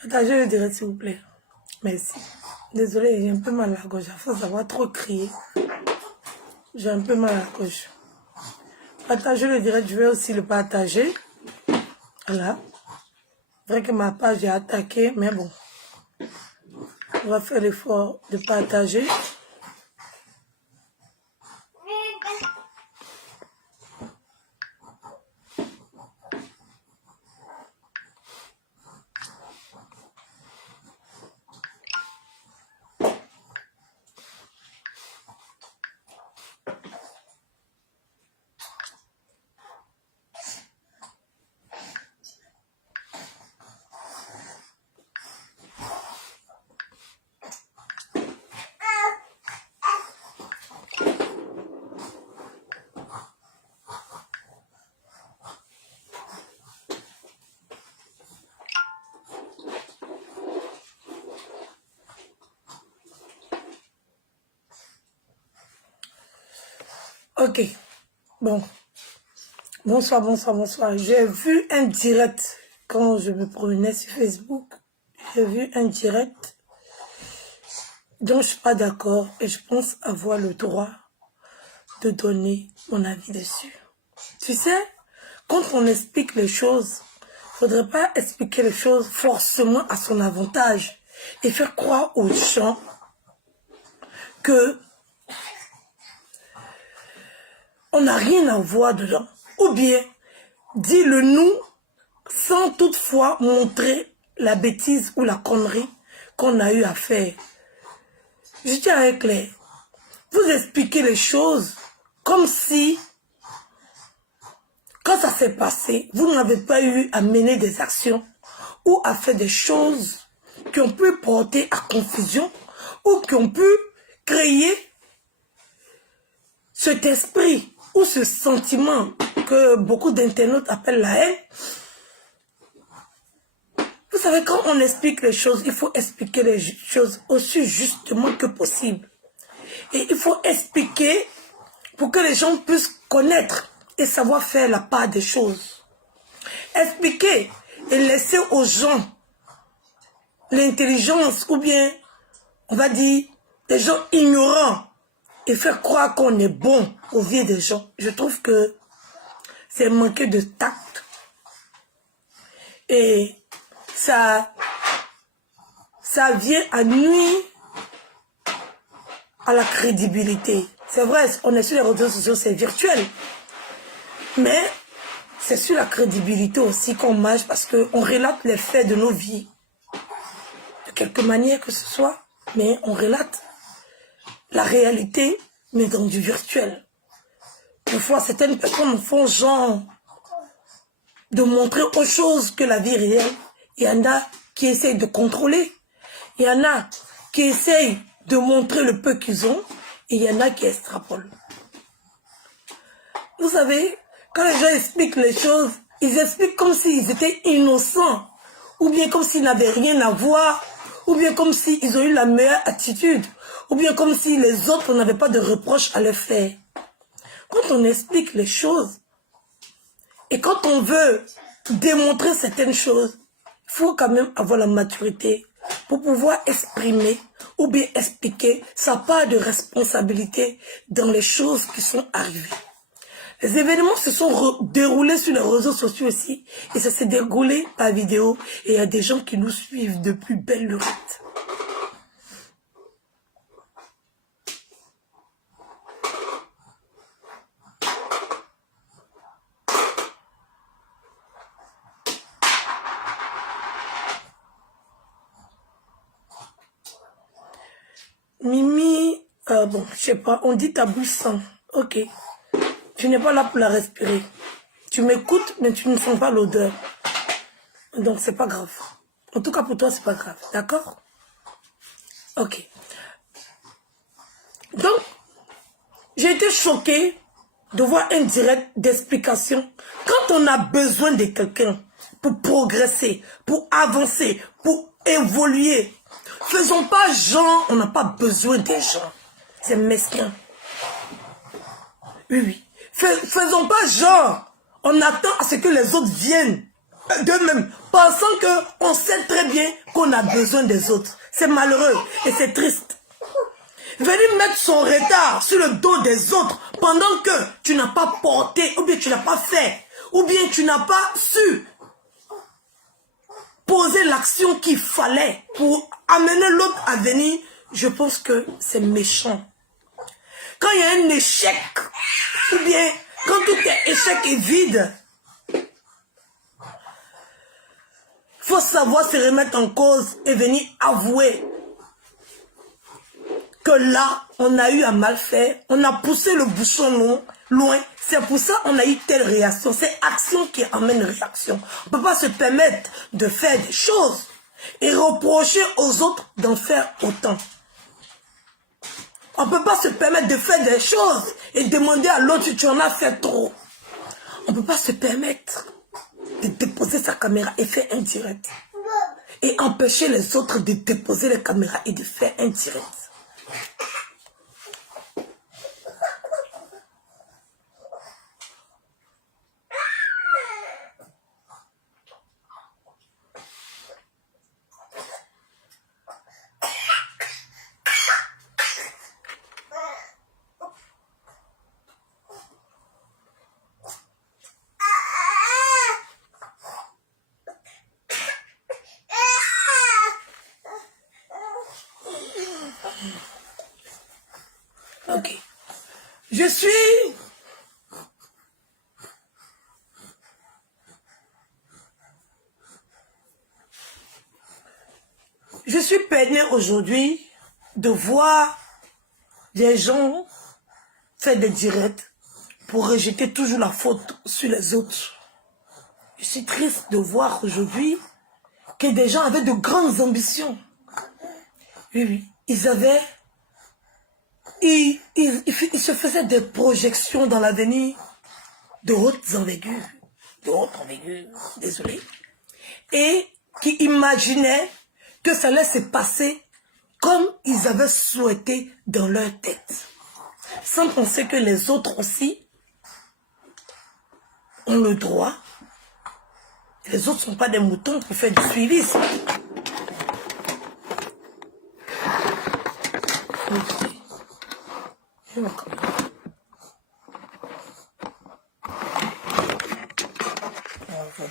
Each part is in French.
Partagez le direct, s'il vous plaît. Merci. Désolée, j'ai un peu mal à la gorge. À force d'avoir trop crié, j'ai un peu mal à la gorge. Partagez le direct, je vais aussi le partager. Voilà. Vrai que ma page est attaquée, mais bon. On va faire l'effort de partager. Ok. Bon. Bonsoir, bonsoir, bonsoir. J'ai vu un direct quand je me promenais sur Facebook. J'ai vu un direct dont je ne suis pas d'accord et je pense avoir le droit de donner mon avis dessus. Tu sais, quand on explique les choses, il ne faudrait pas expliquer les choses forcément à son avantage et faire croire aux gens que on n'a rien à voir dedans. Ou bien, dis-le nous sans toutefois montrer la bêtise ou la connerie qu'on a eu à faire. Je tiens à être clair. Vous expliquez les choses comme si, quand ça s'est passé, vous n'avez pas eu à mener des actions ou à faire des choses qui ont pu porter à confusion ou qui ont pu créer cet esprit ou ce sentiment que beaucoup d'internautes appellent la haine. Vous savez, quand on explique les choses, il faut expliquer les choses aussi justement que possible. Et il faut expliquer pour que les gens puissent connaître et savoir faire la part des choses. Expliquer et laisser aux gens l'intelligence ou bien, on va dire, les gens ignorants et faire croire qu'on est bon aux vies des gens. Je trouve que c'est manquer de tact. Et ça vient à nuire à la crédibilité. C'est vrai, on est sur les réseaux sociaux, c'est virtuel. Mais c'est sur la crédibilité aussi qu'on marche parce qu'on relate les faits de nos vies. De quelque manière que ce soit, mais on relate la réalité, mais dans du virtuel. Parfois, certaines personnes font genre de montrer autre chose que la vie réelle. Il y en a qui essayent de contrôler. Il y en a qui essayent de montrer le peu qu'ils ont. Et il y en a qui extrapolent. Vous savez, quand les gens expliquent les choses, ils expliquent comme s'ils étaient innocents. Ou bien comme s'ils n'avaient rien à voir. Ou bien comme s'ils ont eu la meilleure attitude. Ou bien comme si les autres n'avaient pas de reproches à leur faire. Quand on explique les choses, et quand on veut démontrer certaines choses, il faut quand même avoir la maturité pour pouvoir exprimer ou bien expliquer sa part de responsabilité dans les choses qui sont arrivées. Les événements se sont déroulés sur les réseaux sociaux aussi et ça s'est déroulé par vidéo et il y a des gens qui nous suivent depuis belle lurette. Mimi, bon, je sais pas, on dit ta bouche sent. Ok. Tu n'es pas là pour la respirer. Tu m'écoutes, mais tu ne sens pas l'odeur. Donc, c'est pas grave. En tout cas, pour toi, c'est pas grave. D'accord? Ok. Donc, j'ai été choquée de voir un direct d'explication. Quand on a besoin de quelqu'un pour progresser, pour avancer, pour évoluer, faisons pas genre, on n'a pas besoin des gens. C'est mesquin. Oui, oui. Faisons pas genre, on attend à ce que les autres viennent d'eux-mêmes pensant qu'on sait très bien qu'on a besoin des autres. C'est malheureux et c'est triste. Venir mettre son retard sur le dos des autres pendant que tu n'as pas porté, ou bien tu n'as pas fait, ou bien tu n'as pas su poser l'action qu'il fallait pour amener l'autre à venir, je pense que c'est méchant. Quand il y a un échec, ou bien quand tout est échec et vide, il faut savoir se remettre en cause et venir avouer que là, on a eu à mal faire, on a poussé le bouchon loin, c'est pour ça qu'on a eu telle réaction. C'est action qui amène réaction. On ne peut pas se permettre de faire des choses et reprocher aux autres d'en faire autant. On ne peut pas se permettre de faire des choses et demander à l'autre si tu en as fait trop. On ne peut pas se permettre de déposer sa caméra et faire un direct. Et empêcher les autres de déposer les caméras et de faire un direct. Ok. Je suis peinée aujourd'hui de voir des gens faire des directs pour rejeter toujours la faute sur les autres. Je suis triste de voir aujourd'hui que des gens avaient de grandes ambitions. Oui, oui. Ils se faisaient des projections dans l'avenir de haute envergure, désolé, et qui imaginaient que ça allait se passer comme ils avaient souhaité dans leur tête, sans penser que les autres aussi ont le droit. Les autres ne sont pas des moutons pour faire du suivisme.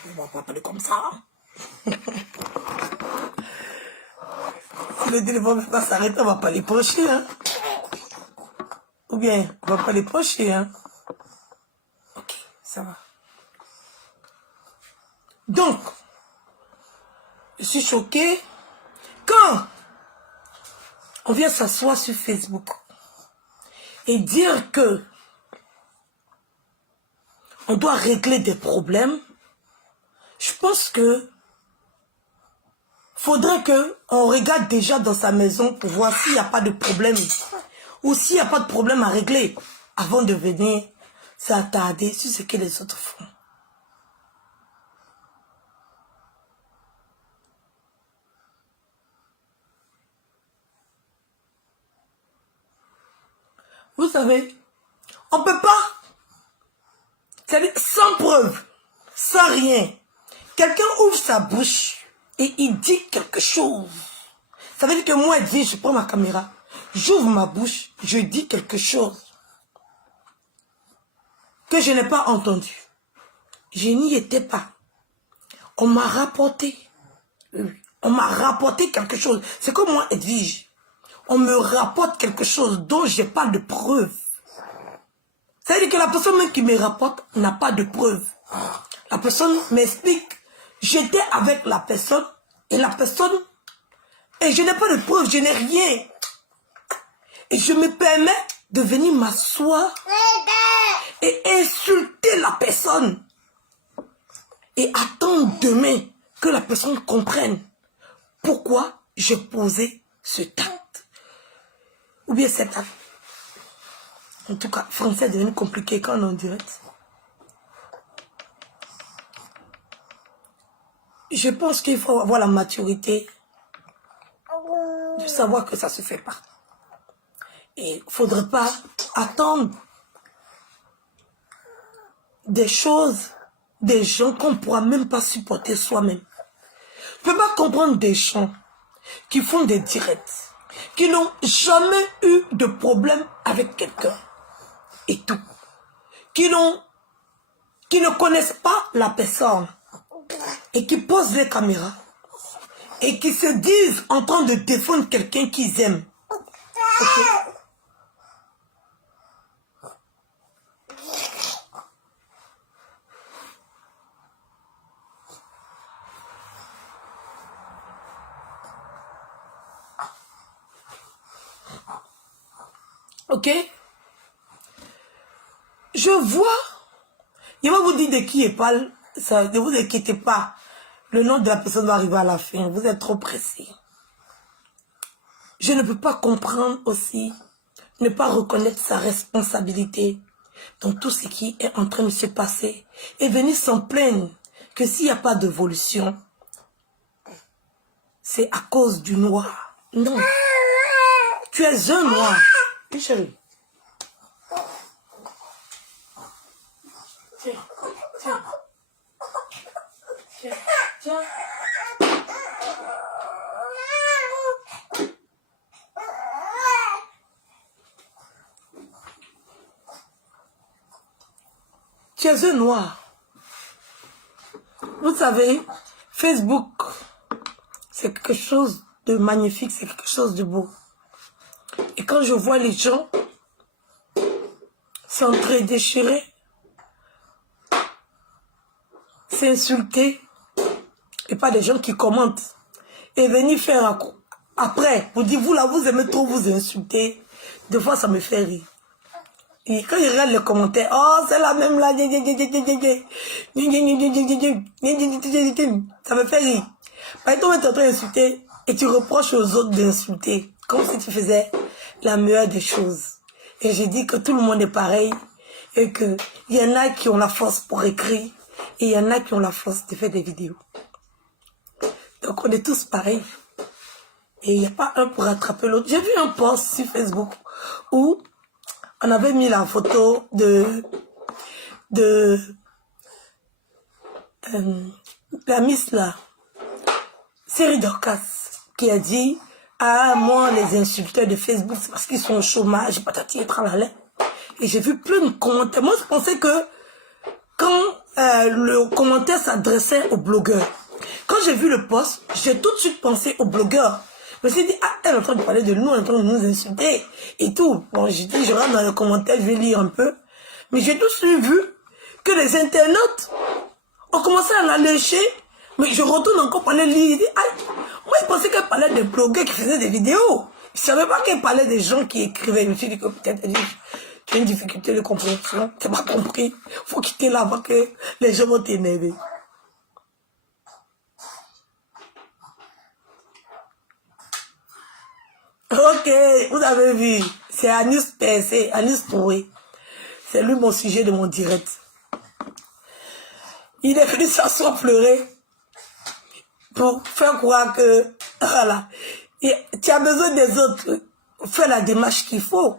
On va pas parler comme ça. Si le téléphone ne va pas s'arrêter, on ne va pas les procher. Hein? Ou bien, on ne va pas les procher. Hein? Ok, ça va. Donc, je suis choquée quand on vient s'asseoir sur Facebook et dire que on doit régler des problèmes. Je pense que faudrait qu'on regarde déjà dans sa maison pour voir s'il n'y a pas de problème ou s'il n'y a pas de problème à régler avant de venir s'attarder sur ce que les autres font. Vous savez, on ne peut pas, c'est-à-dire sans preuve, sans rien. Quelqu'un ouvre sa bouche et il dit quelque chose. Ça veut dire que moi, je prends ma caméra, j'ouvre ma bouche, je dis quelque chose que je n'ai pas entendu. Je n'y étais pas. On m'a rapporté. On m'a rapporté quelque chose. C'est comme moi, Edwige. On me rapporte quelque chose dont je n'ai pas de preuve. Ça veut dire que la personne même qui me rapporte n'a pas de preuve. La personne m'explique. J'étais avec la personne et je n'ai pas de preuve, je n'ai rien. Et je me permets de venir m'asseoir et insulter la personne. Et attendre demain que la personne comprenne pourquoi j'ai posé ce acte. Ou bien cet acte. En tout cas, français est devenu compliqué quand on est en direct. Je pense qu'il faut avoir la maturité de savoir que ça ne se fait pas. Et il ne faudrait pas attendre des choses, des gens qu'on ne pourra même pas supporter soi-même. Je ne peux pas comprendre des gens qui font des directs, qui n'ont jamais eu de problème avec quelqu'un et tout, qui ne connaissent pas la personne et qui posent les caméras et qui se disent en train de défendre quelqu'un qu'ils aiment. Okay? Ok? Je vois, il va vous dire de qui il parle, ça, ne vous inquiétez pas. Le nom de la personne va arriver à la fin, vous êtes trop pressé. Je ne peux pas comprendre aussi, ne pas reconnaître sa responsabilité dans tout ce qui est en train de se passer et venir s'en plaindre que s'il n'y a pas d'évolution, c'est à cause du noir. Non. Tu es un noir. Oui, chérie. Tiens, tiens. Tiens, tiens. Tu es un noir. Vous savez, Facebook, c'est quelque chose de magnifique, c'est quelque chose de beau. Et quand je vois les gens s'entre-déchirer, s'insulter, et pas des gens qui commentent, et venir faire après, vous dites, vous là, vous aimez trop vous insulter, des fois ça me fait rire. Et quand je regarde les commentaires, oh, c'est la même là, ça me fait rire. Par exemple, tu es en train d'insulter et tu reproches aux autres d'insulter, comme si tu faisais la meilleure des choses. Et je dis que tout le monde est pareil et qu'il y en a qui ont la force pour écrire et il y en a qui ont la force de faire des vidéos. Donc on est tous pareils. Et il n'y a pas un pour rattraper l'autre. J'ai vu un post sur Facebook où on avait mis la photo de la Miss là, Série Dorcas, qui a dit, ah, moi, les insulteurs de Facebook, c'est parce qu'ils sont au chômage, patati et tralala. Et j'ai vu plein de commentaires. Moi, je pensais que quand le commentaire s'adressait aux blogueurs, quand j'ai vu le post, j'ai tout de suite pensé aux blogueurs. Je me suis dit, ah, elle est en train de parler de nous, elle est en train de nous insulter et tout. Bon, j'ai dit, je rentre dans les commentaires, je vais lire un peu. Mais j'ai tout de suite vu que les internautes ont commencé à la lécher. Mais je retourne encore pour aller lire. Ah, moi, je pensais qu'elle parlait des blogueurs qui faisaient des vidéos. Je ne savais pas qu'elle parlait des gens qui écrivaient. Je me suis dit que peut-être j'ai une difficulté de compréhension. Je n'ai pas compris. Il faut quitter là avant que les gens vont t'énerver. Ok, vous avez vu, c'est Anis PC, Anis Touré. C'est lui mon sujet de mon direct. Il est venu s'asseoir pleurer pour faire croire que, voilà, et tu as besoin des autres. Fais la démarche qu'il faut.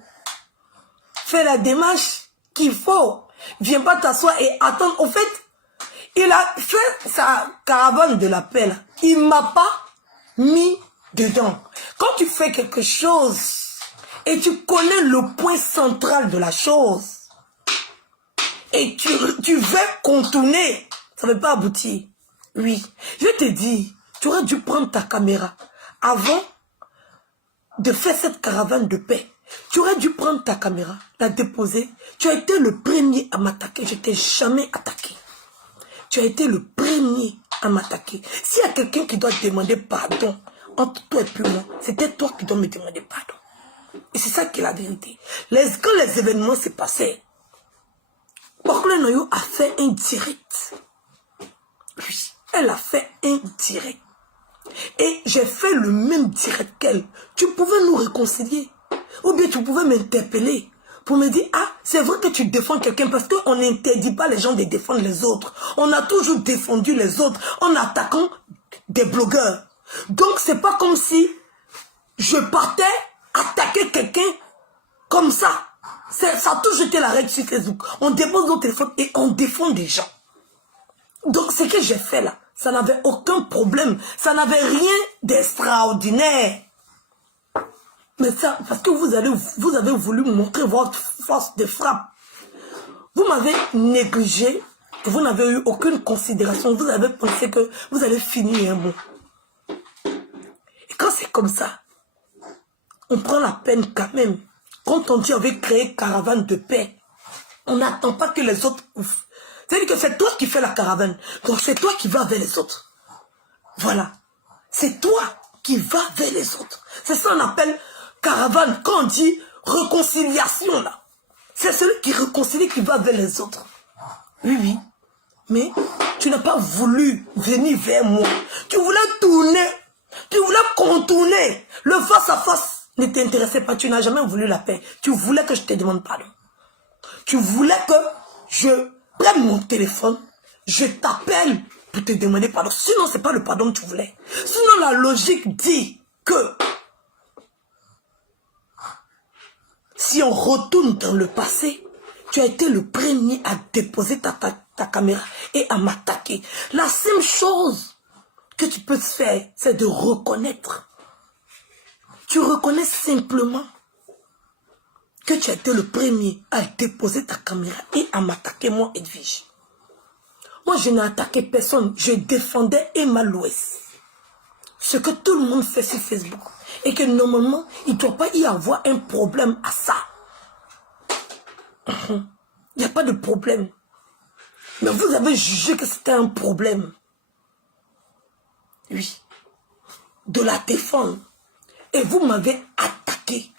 Fais la démarche qu'il faut. Viens pas t'asseoir et attendre. Au fait, il a fait sa caravane de la paix là. Il m'a pas mis dedans. Quand tu fais quelque chose et tu connais le point central de la chose et tu veux contourner, ça ne va pas aboutir. Oui, je te dis, tu aurais dû prendre ta caméra avant de faire cette caravane de paix. Tu aurais dû prendre ta caméra, la déposer. Tu as été le premier à m'attaquer. Je ne t'ai jamais attaqué. Tu as été le premier à m'attaquer. S'il y a quelqu'un qui doit demander pardon entre toi et puis moi, c'était toi qui dois me demander pardon. Et c'est ça qui est la vérité. Quand les événements s'est passés, Bokle Noyo a fait un direct. Oui, elle a fait un direct. Et j'ai fait le même direct qu'elle. Tu pouvais nous réconcilier. Ou bien tu pouvais m'interpeller pour me dire, ah, c'est vrai que tu défends quelqu'un parce qu'on n'interdit pas les gens de défendre les autres. On a toujours défendu les autres en attaquant des blogueurs. Donc, c'est pas comme si je partais attaquer quelqu'un comme ça. Ça a toujours été la règle sur Facebook. On dépose nos téléphones et on défend des gens. Donc, ce que j'ai fait là, Ça n'avait aucun problème. Ça n'avait rien d'extraordinaire. Mais ça, parce que vous avez voulu montrer votre force de frappe. Vous m'avez négligé. Vous n'avez eu aucune considération. Vous avez pensé que vous allez finir un mot. Et quand c'est comme ça, on prend la peine quand même. Quand on dit on veut créer caravane de paix, on n'attend pas que les autres... C'est-à-dire que c'est toi qui fais la caravane. Donc c'est toi qui vas vers les autres. Voilà. C'est toi qui vas vers les autres. C'est ça qu'on appelle caravane. Quand on dit réconciliation, là. C'est celui qui réconcilie qui va vers les autres. Oui, oui. Mais tu n'as pas voulu venir vers moi. Tu voulais tourner. Tu voulais contourner. Le face à face ne t'intéressait pas. Tu n'as jamais voulu la paix. Tu voulais que je te demande pardon. Tu voulais que je prenne mon téléphone, je t'appelle pour te demander pardon. Sinon, ce n'est pas le pardon que tu voulais. Sinon, la logique dit que si on retourne dans le passé, tu as été le premier à déposer ta caméra et à m'attaquer. La seule chose que tu peux faire, c'est de reconnaître. Tu reconnais simplement que tu as été le premier à déposer ta caméra et à m'attaquer, moi, Edwige. Moi, je n'ai attaqué personne. Je défendais Emma Louès. Ce que tout le monde fait sur Facebook. Et que normalement, il ne doit pas y avoir un problème à ça. Il n'y a pas de problème. Mais vous avez jugé que c'était un problème. Oui. De la défendre. Et vous m'avez attaqué.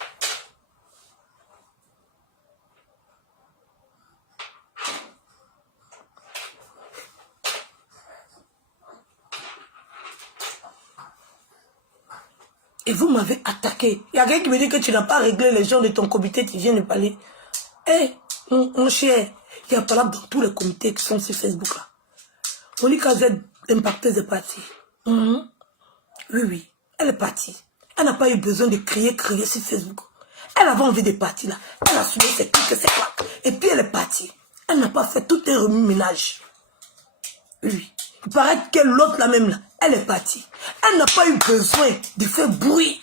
Et vous m'avez attaqué. Il y a quelqu'un qui me dit que tu n'as pas réglé les gens de ton comité, tu viens de parler. Eh, mon cher, il y a pas là dans tous les comités qui sont sur Facebook là. Monica Z, impacteuse est partie. Oui, oui, elle est partie. Elle n'a pas eu besoin de crier sur Facebook. Elle avait envie de partir là. Elle a suivi ses clics, ses claques. Et puis elle est partie. Elle n'a pas fait tout un remue-ménage. Oui. Il paraît que l'autre là même là, elle est partie. Elle n'a pas eu besoin de faire bruit.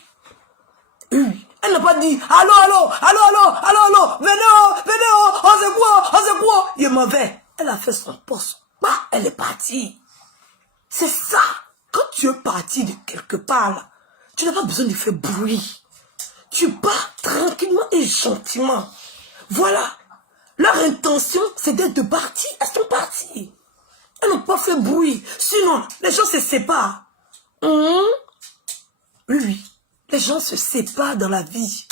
Oui. Elle n'a pas dit allô, allô, allô, allô, allô, allô, venez, on se quoi. Il m'en va. Elle a fait son poste. Bah, elle est partie. C'est ça. Quand tu es parti de quelque part là, tu n'as pas besoin de faire bruit. Tu pars tranquillement et gentiment. Voilà. Leur intention, c'est d'être de partir. Elles sont parties. Elles n'ont pas fait bruit. Sinon, les gens se séparent. Oui, oui. Les gens se séparent dans la vie.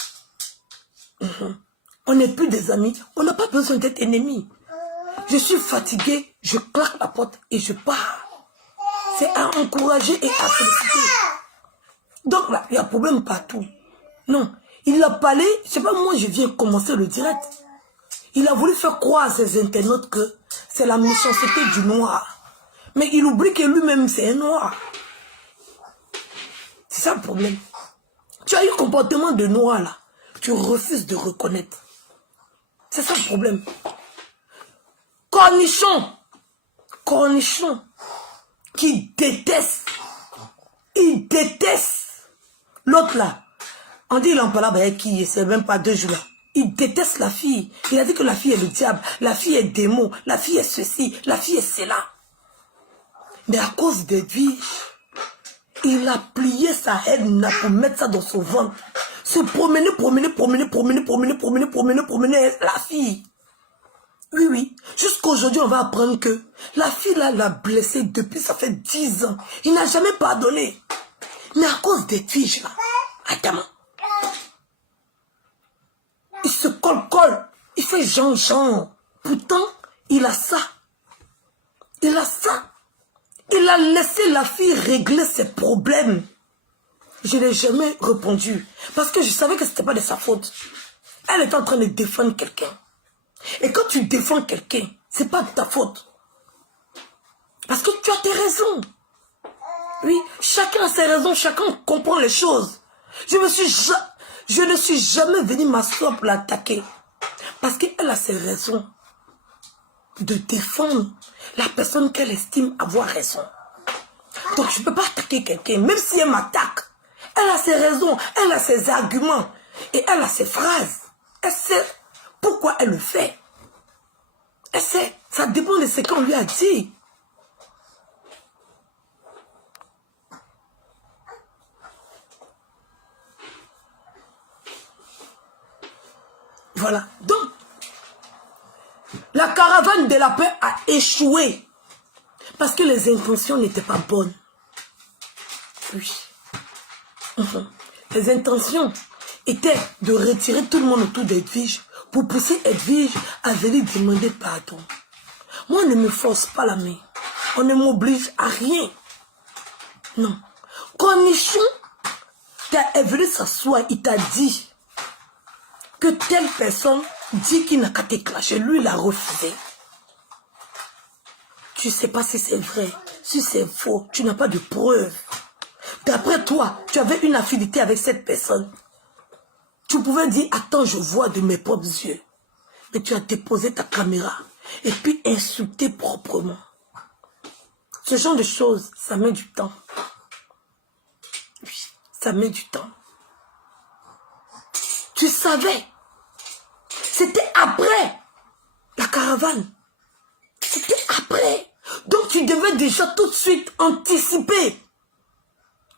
On n'est plus des amis. On n'a pas besoin d'être ennemis. Je suis fatigué. Je claque la porte et je pars. C'est à encourager et à féliciter. Donc là, il y a un problème partout. Non. Il a parlé. Je ne sais pas, moi, je viens commencer le direct. Il a voulu faire croire à ses internautes que c'est la méchanceté du noir. Mais il oublie que lui-même, c'est un noir. C'est ça le problème. Tu as eu un comportement de noir là. Tu refuses de reconnaître. C'est ça le problème. Cornichon. Cornichon. Qui déteste. Il déteste. L'autre là. On dit il en parle avec qui? C'est même pas 2 jours là. Il déteste la fille. Il a dit que la fille est le diable. La fille est démon. La fille est ceci. La fille est cela. Mais à cause de lui, il a plié sa haine pour mettre ça dans son ventre. Se promener la fille. Oui, oui. Jusqu'aujourd'hui, on va apprendre que la fille là l'a blessé depuis, ça fait 10 ans. Il n'a jamais pardonné. Mais à cause des tiges là, attends. Il se colle. Il fait genre. Pourtant, il a ça. Il a ça. Il a laissé la fille régler ses problèmes. Je n'ai jamais répondu. Parce que je savais que ce n'était pas de sa faute. Elle était en train de défendre quelqu'un. Et quand tu défends quelqu'un, ce n'est pas de ta faute. Parce que tu as tes raisons. Oui, chacun a ses raisons, chacun comprend les choses. Je ne suis jamais venu m'asseoir pour l'attaquer. Parce qu'elle a ses raisons de défendre la personne qu'elle estime avoir raison. Donc je ne peux pas attaquer quelqu'un, même si elle m'attaque. Elle a ses raisons, elle a ses arguments, et elle a ses phrases. Elle sait pourquoi elle le fait. Elle sait, ça dépend de ce qu'on lui a dit. Voilà. Donc, la caravane de la paix a échoué. Parce que les intentions n'étaient pas bonnes. Oui. Les intentions étaient de retirer tout le monde autour d'Edwige pour pousser Edwige à venir demander pardon. Moi, on ne me force pas la main. On ne m'oblige à rien. Non. Cornichon est venu s'asseoir, il t'a dit que telle personne dit qu'il n'a qu'à te clasher. Lui, il a refusé. Tu ne sais pas si c'est vrai, si c'est faux. Tu n'as pas de preuves. D'après toi, tu avais une affinité avec cette personne. Tu pouvais dire, attends, je vois de mes propres yeux. Mais tu as déposé ta caméra et puis insulté proprement. Ce genre de choses, ça met du temps. Oui, ça met du temps. Tu savais. C'était après la caravane. C'était après. Donc tu devais déjà tout de suite anticiper.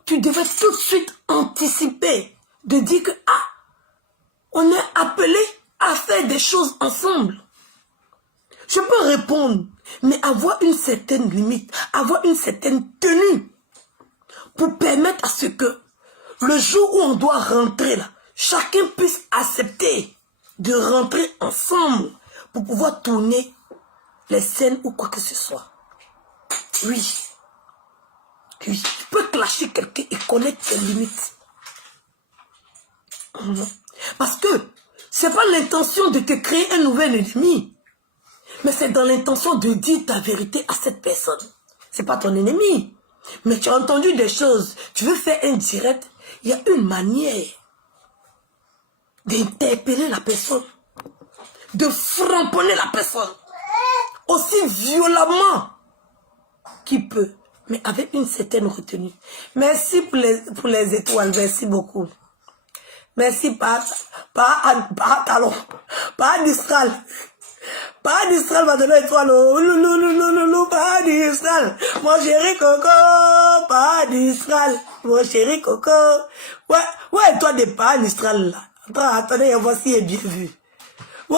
Tu devais tout de suite anticiper. De dire que, ah, on est appelé à faire des choses ensemble. Je peux répondre, mais avoir une certaine limite, avoir une certaine tenue pour permettre à ce que le jour où on doit rentrer là, chacun puisse accepter de rentrer ensemble pour pouvoir tourner les scènes ou quoi que ce soit. Oui. Oui. Tu peux clasher quelqu'un et connaître tes limites. Parce que c'est pas l'intention de te créer un nouvel ennemi. Mais c'est dans l'intention de dire ta vérité à cette personne. C'est pas ton ennemi. Mais tu as entendu des choses. Tu veux faire un direct. Il y a une manière d'interpeller la personne. De framponner la personne. Aussi violemment qu'il peut. Mais avec une certaine retenue. Merci pour les étoiles. Merci beaucoup. Merci, pas talon. Pas Distral. Pas Distral va donner étoile. Loulou, pas Distral. Mon chéri Coco. Pas Distral. Mon chéri Coco. Ouais, toi, des pas Distral là. Attendez, voici est bien vu. Oh,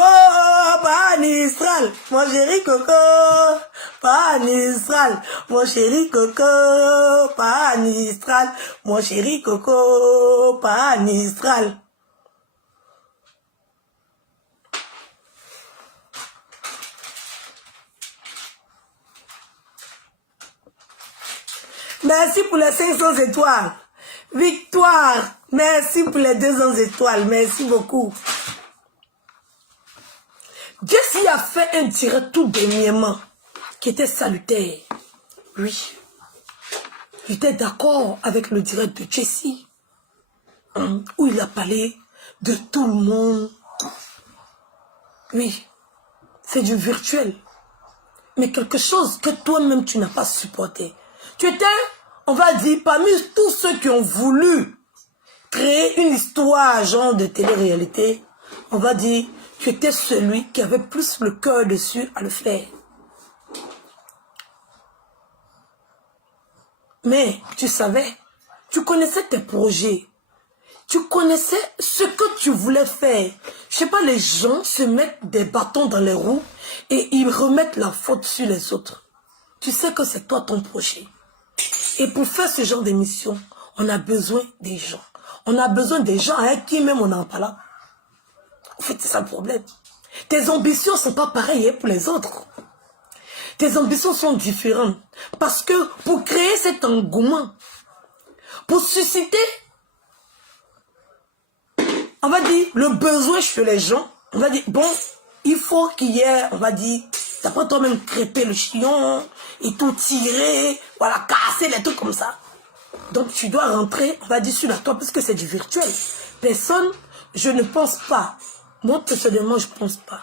pas Distral. Mon chéri Coco. Pas Distral. Mon chéri Coco. Pas Distral. Mon chéri Coco. Pas Distral. Merci pour les 500 étoiles. Victoire. Merci pour les 200 étoiles. Merci beaucoup. Jessie a fait un direct tout dernièrement qui était salutaire. Oui. J'étais d'accord avec le direct de Jessie. Où il a parlé de tout le monde. Oui. C'est du virtuel. Mais quelque chose que toi-même tu n'as pas supporté. Tu étais, on va dire, parmi tous ceux qui ont voulu créer une histoire, genre de télé-réalité, on va dire, tu étais celui qui avait plus le cœur dessus à le faire. Mais tu savais, tu connaissais tes projets, tu connaissais ce que tu voulais faire. Je sais pas, les gens se mettent des bâtons dans les roues et ils remettent la faute sur les autres. Tu sais que c'est toi ton projet. Et pour faire ce genre d'émission, on a besoin des gens. On a besoin des gens avec qui même on n'en parle pas. En fait, c'est ça le problème. Tes ambitions ne sont pas pareilles pour les autres. Tes ambitions sont différentes. Parce que pour créer cet engouement, pour susciter, on va dire, le besoin chez les gens, on va dire, bon, il faut qu'il y ait, on va dire, d'après toi-même crêper le chignon et tout tirer, voilà, casser les trucs comme ça. Donc tu dois rentrer, on va dire, sur la toile, parce que c'est du virtuel. Personne, je ne pense pas, moi personnellement, je ne pense pas.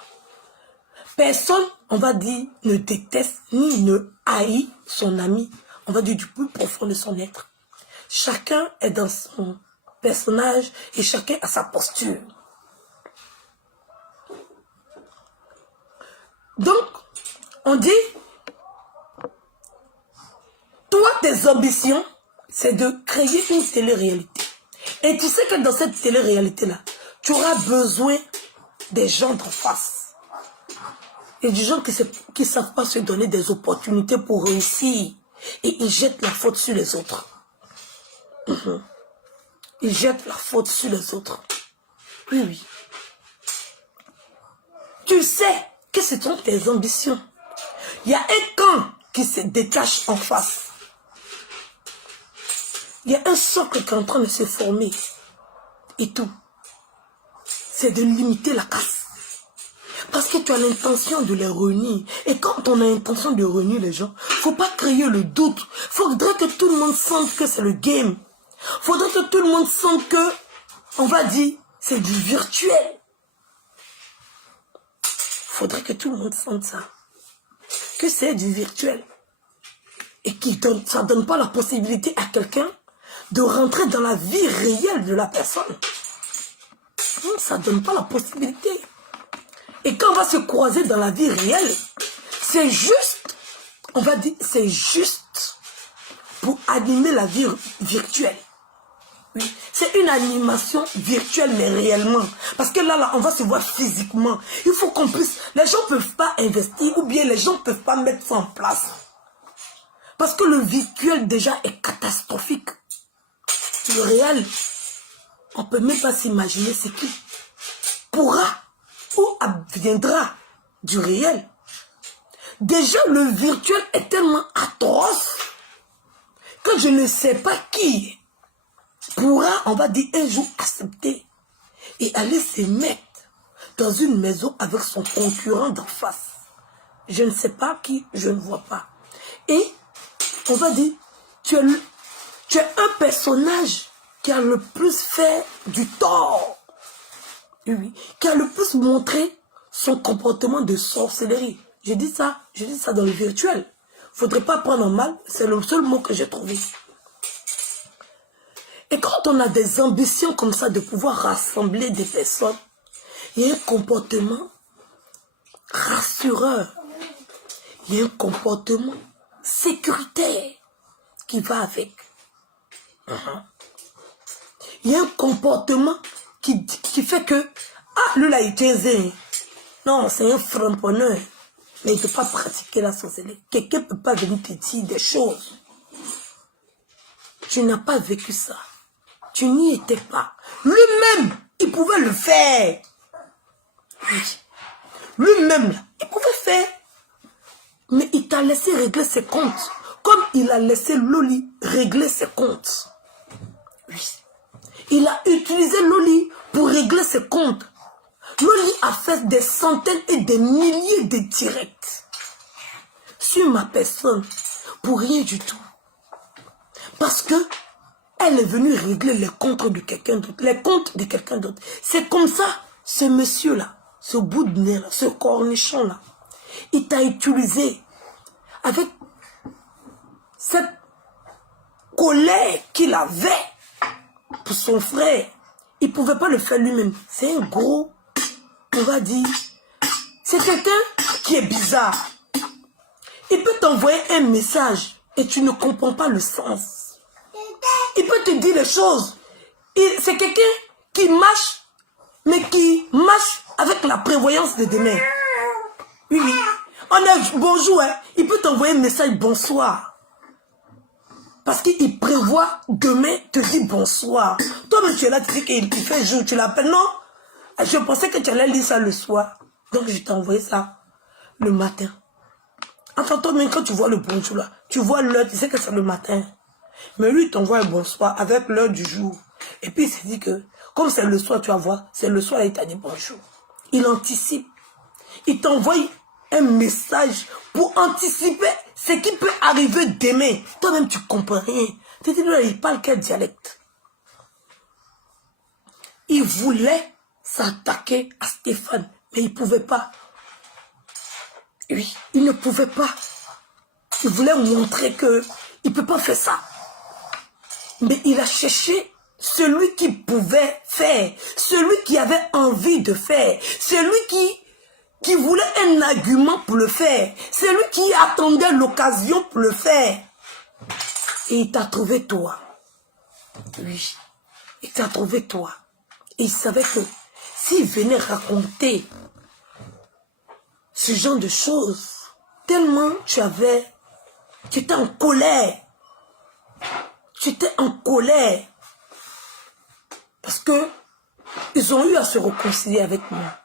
Personne, on va dire, ne déteste ni ne haït son ami on va dire, du plus profond de son être. Chacun est dans son personnage et chacun a sa posture. Donc, on dit, toi, tes ambitions, c'est de créer une télé-réalité. Et tu sais que dans cette télé-réalité-là, tu auras besoin des gens d'en face. Et des gens qui ne savent pas se donner des opportunités pour réussir. Et ils jettent la faute sur les autres. Ils jettent la faute sur les autres. Oui, oui. Tu sais que ce sont tes ambitions. Il y a un camp qui se détache en face. Il y a un socle qui est en train de se former. Et tout. C'est de limiter la casse. Parce que tu as l'intention de les réunir. Et quand on a l'intention de réunir les gens, il ne faut pas créer le doute. Il faudrait que tout le monde sente que c'est le game. Il faudrait que tout le monde sente que, on va dire, c'est du virtuel. Il faudrait que tout le monde sente ça. Que c'est du virtuel. Et ça ne donne pas la possibilité à quelqu'un de rentrer dans la vie réelle de la personne. Ça ne donne pas la possibilité. Et quand on va se croiser dans la vie réelle, c'est juste, on va dire, c'est juste pour animer la vie virtuelle. Oui. C'est une animation virtuelle, mais réellement. Parce que là, on va se voir physiquement. Il faut qu'on puisse, les gens ne peuvent pas investir, ou bien les gens ne peuvent pas mettre ça en place. Parce que le virtuel déjà est catastrophique. Le réel, on ne peut même pas s'imaginer ce qui pourra ou adviendra du réel. Déjà, le virtuel est tellement atroce que je ne sais pas qui pourra, on va dire, un jour accepter et aller se mettre dans une maison avec son concurrent d'en face. Je ne sais pas qui, je ne vois pas. Et, on va dire, tu es un personnage qui a le plus fait du tort. Oui, qui a le plus montré son comportement de sorcellerie. Je dis ça dans le virtuel. Faudrait pas prendre en mal, c'est le seul mot que j'ai trouvé. Et quand on a des ambitions comme ça de pouvoir rassembler des personnes, il y a un comportement rassureur. Il y a un comportement sécuritaire qui va avec. Il y a un comportement qui fait que, ah, lui là, il est non, c'est un frapponneur. Mais il ne peut pas pratiquer la sorcellerie. Quelqu'un ne peut pas venir te dire des choses. Tu n'as pas vécu ça. Tu n'y étais pas. Lui-même, il pouvait le faire. Oui. Lui-même, là, il pouvait faire. Mais il t'a laissé régler ses comptes. Comme il a laissé Loli régler ses comptes. Oui. Il a utilisé Loli pour régler ses comptes. Loli a fait des centaines et des milliers de directs sur ma personne pour rien du tout. Parce que elle est venue régler les comptes de quelqu'un d'autre. Les comptes de quelqu'un d'autre. C'est comme ça, ce monsieur-là, ce bout de nez-là, ce cornichon-là, il t'a utilisé avec cette colère qu'il avait pour son frère. Il ne pouvait pas le faire lui-même. C'est un gros, on va dire, c'est quelqu'un qui est bizarre. Il peut t'envoyer un message et tu ne comprends pas le sens. Il peut te dire des choses. C'est quelqu'un qui marche, mais qui marche avec la prévoyance de demain. Oui, oui. On a bonjour, hein. Il peut t'envoyer un message bonsoir. Parce qu'il prévoit demain te dire bonsoir. Toi-même, tu es là, tu dis qu'il fait jour, tu l'appelles. Non, je pensais que tu allais lire ça le soir. Donc, je t'ai envoyé ça le matin. Enfin, toi-même, quand tu vois le bonjour là, tu vois l'heure, tu sais que c'est le matin. Mais lui, il t'envoie un bonsoir avec l'heure du jour. Et puis, il s'est dit que, comme c'est le soir, tu vas voir, c'est le soir, il t'a dit bonjour. Il anticipe. Il t'envoie un message pour anticiper ce qui peut arriver demain. Toi-même, tu comprends rien. Tu te dis, là, il parle quel dialecte? Il voulait s'attaquer à Stéphane, mais il ne pouvait pas. Oui, il ne pouvait pas. Il voulait montrer que Il ne peut pas faire ça. Mais il a cherché celui qui pouvait faire, celui qui avait envie de faire, celui qui voulait un argument pour le faire, celui qui attendait l'occasion pour le faire. Et il t'a trouvé toi. Oui, il t'a trouvé toi. Et il savait que s'il venait raconter ce genre de choses, tellement tu étais en colère. Tu étais en colère. Parce que ils ont eu à se réconcilier avec moi.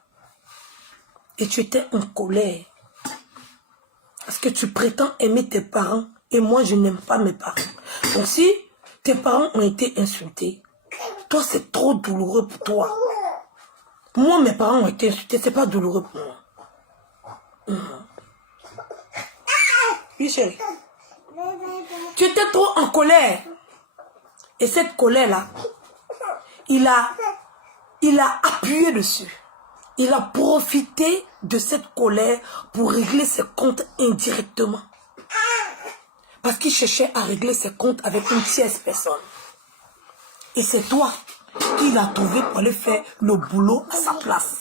Et tu étais en colère. Parce que tu prétends aimer tes parents et moi je n'aime pas mes parents. Donc si tes parents ont été insultés, toi c'est trop douloureux pour toi. Moi mes parents ont été insultés, c'est pas douloureux pour moi. Oui chérie. Tu étais trop en colère. Et cette colère-là, il a appuyé dessus. Il a profité de cette colère pour régler ses comptes indirectement. Parce qu'il cherchait à régler ses comptes avec une tierce personne. Et c'est toi qui l'as trouvé pour aller faire le boulot à sa place.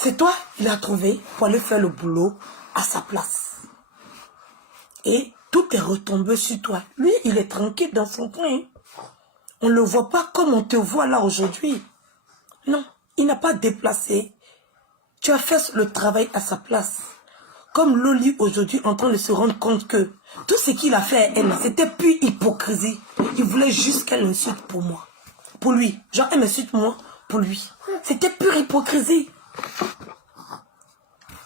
C'est toi qui l'as trouvé pour aller faire le boulot à sa place. Et tout est retombé sur toi. Lui, il est tranquille dans son coin. On ne le voit pas comme on te voit là aujourd'hui. Non, il n'a pas déplacé. Tu as fait le travail à sa place. Comme Loli aujourd'hui en train de se rendre compte que tout ce qu'il a fait à elle, c'était pure hypocrisie. Il voulait juste qu'elle insulte pour moi. Pour lui. Genre, elle m'insulte moi pour lui. C'était pure hypocrisie.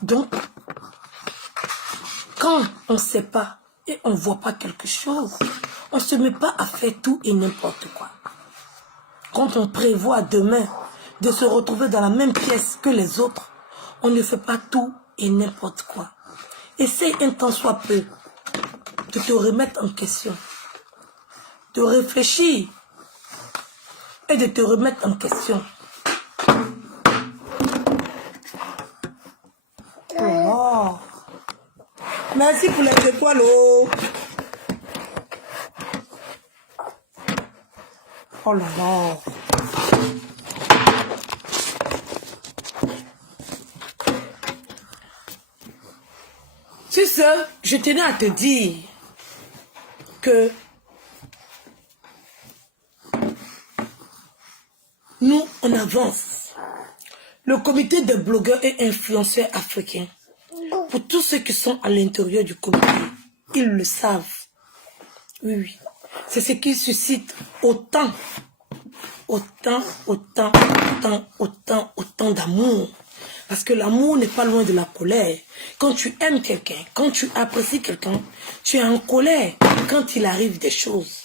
Donc, quand on ne sait pas et on ne voit pas quelque chose, on ne se met pas à faire tout et n'importe quoi. Quand on prévoit demain de se retrouver dans la même pièce que les autres, on ne fait pas tout et n'importe quoi. Essaye un temps soit peu de te remettre en question, de réfléchir et de te remettre en question. Oh. Merci pour les étoiles. Oh, oh là là. C'est ça, je tenais à te dire que nous, on avance. Le comité des blogueurs et influenceurs africains, pour tous ceux qui sont à l'intérieur du comité, ils le savent. Oui, oui. C'est ce qui suscite autant d'amour. Parce que l'amour n'est pas loin de la colère. Quand tu aimes quelqu'un, quand tu apprécies quelqu'un, tu es en colère quand il arrive des choses.